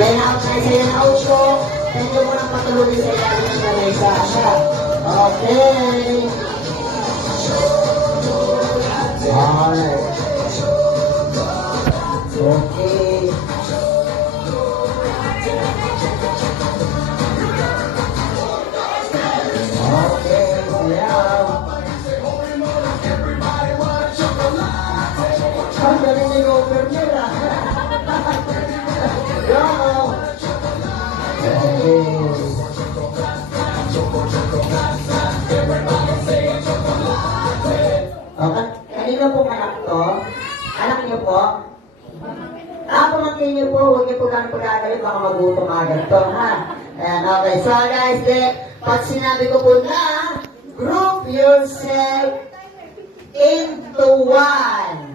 Line out na sa'yo na uso. Thank you mo ng patulogin sa ilalim ng lamesa. Okay. Alright. Okay. Okay, sayaw. Ang galing ni Robert nila. Go! Okay. Kanino pong anak to? Anak niyo po? Pamangkin niyo po, huwag niyo po kang pagkagalit, baka magutom agad to, ha? Ayan, okay. So guys, pag sinabi ko po na, group yourself into one.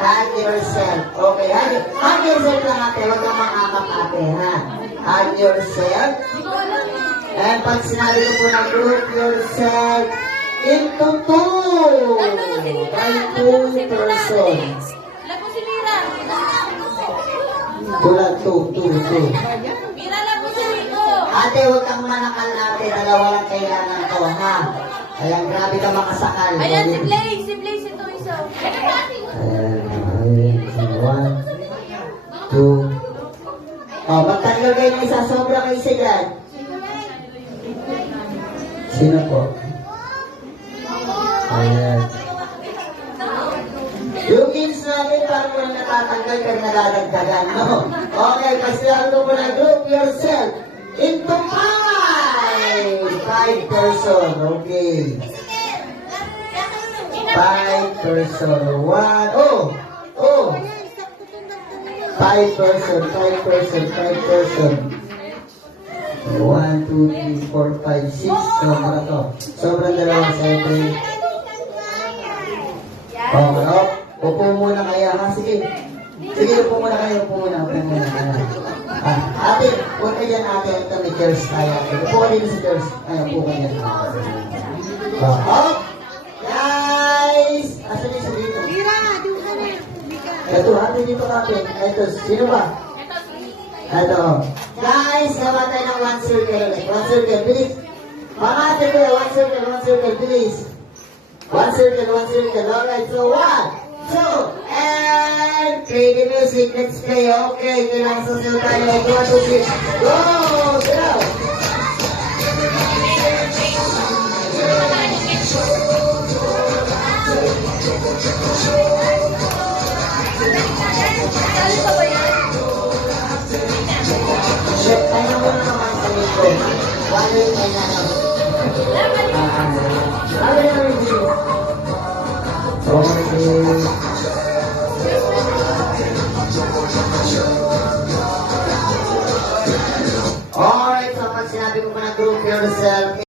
Hug yourself. Okay, hug yourself lang ate, huwag kang mangakap ate, ha? Hug yourself. And pag sinabi ko po na group yourself into two. By two persons. Tulad two. Ate, huwag kang manakal ate, dalawa lang kailangan ko, ha? Ayan, grabe ka makasakal. Ayan, si Blaze ito isa. Ayan, 1, 2. Magtanggal kayo ng isa, sobra kayo sila. Sino po? Ayan. Yung kids natin, parang walang natatanggal kaya nalalagdagan, no? Okay, kasi ano mo na, group yourself into five person, okay. 5 person, 1, 5 person, 1, 2, 3, 4, 5, 6, sobra to. Sobrang dalawa, 7. Okay, upo muna kaya, ha? Sige, upo muna kayo, upo muna. Ate, huwag ka dyan ate, ito may chairs tayo. Upo ka dito sa chairs. Ay, upo ka dyan. Guys! Asan yung sa dito? Ito, ate dito ate. Ito, sino ba? Ito. Guys, gawa tayo ng one circle. One circle, please. Mga ate ko, one circle, please. One circle. Alright, so 1, 2, and play the music. Let's play. Okay, kailangan susunod tayo. 1, 2, 3. Go! Go! Check tayo muna naman sa nito. Wala yung kailangan. Alright, so pag sinabi ko pa na group yourself